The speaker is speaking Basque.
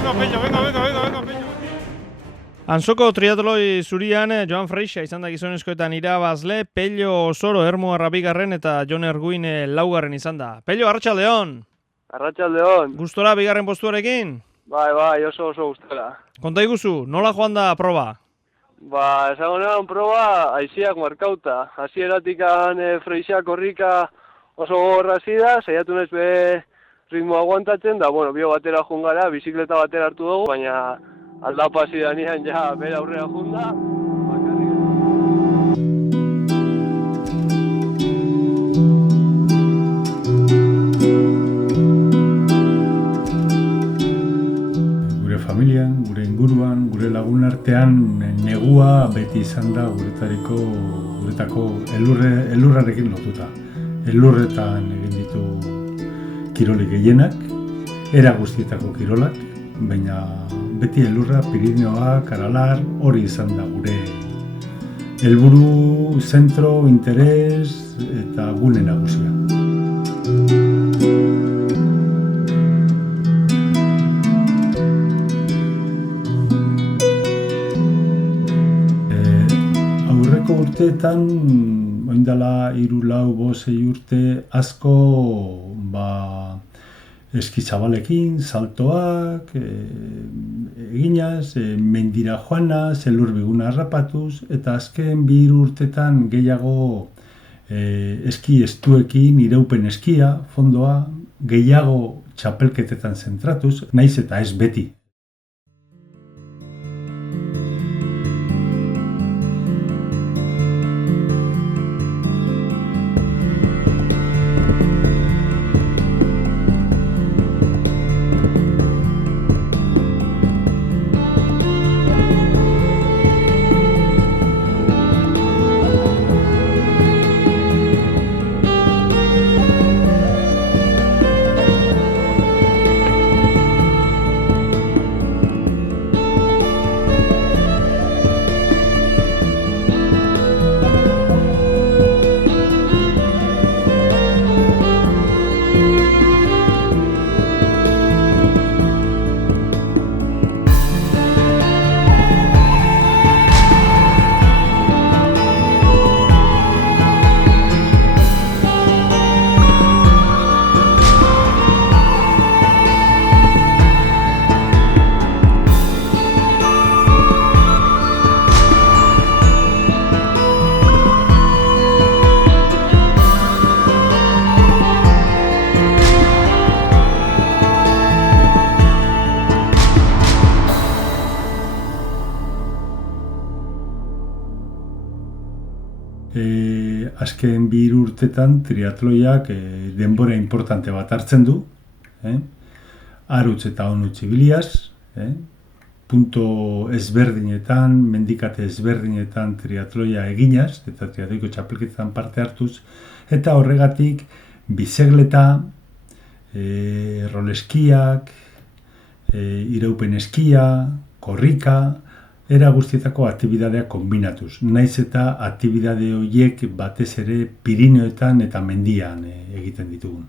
Pello. Antzoko triatloi zurian Joan Freixa izan da gizonezkoetan irabazle, Pello Osoro Ermuarra bigarren eta Jon Erguin laugarren izan da. Pello, arratsaldeon. Arratsaldeon. Gustora bigarren postuarekin? Bai, oso gustora. Konta iguzu, nola joan da proba? Esango nean proba aiziak markauta. Hasieratik Freixak korrika oso gogorra zida, saiatu naiz be ritmo aguantatzen, da, bio batera joan gara, bizikleta batera hartu dugu, baina aldapa zidanean ja bera aurrera joan da. Gure familian, gure inguruan, gure lagun artean negua beti izan da guretako elurrarekin lotuta. Elurretan egin ditu kirolik gehienak, era guztietako kirolak, baina beti elurra, Pirinioak, Aralar, hori izan da gure helburu, zentro, interes eta gune nagusia. Aurreko urteetan, oindala 3, 4, 5, 6 urte asko eskizabalekin, saltoak, eginaz, mendira joanaz, elur biguna harrapatuz, eta azken 2 urtetan gehiago eski estuekin, iraupen eskia, fondoa, gehiago txapelketetan zentratuz, naiz eta ez beti. Azken 2 urtetan triatloiak denbora importante bat hartzen du, arutz eta onutz ibiliaz, punto ezberdinetan, mendikate ezberdinetan triatloia eginaz, eta triatloiko txapelketetan parte hartuz, eta horregatik bizikleta, roleskiak, iraupen eskia, korrika, era guztietako aktibidadeak kombinatuz. Naiz eta aktibidade horiek batez ere Pirinioetan eta mendian egiten ditugun.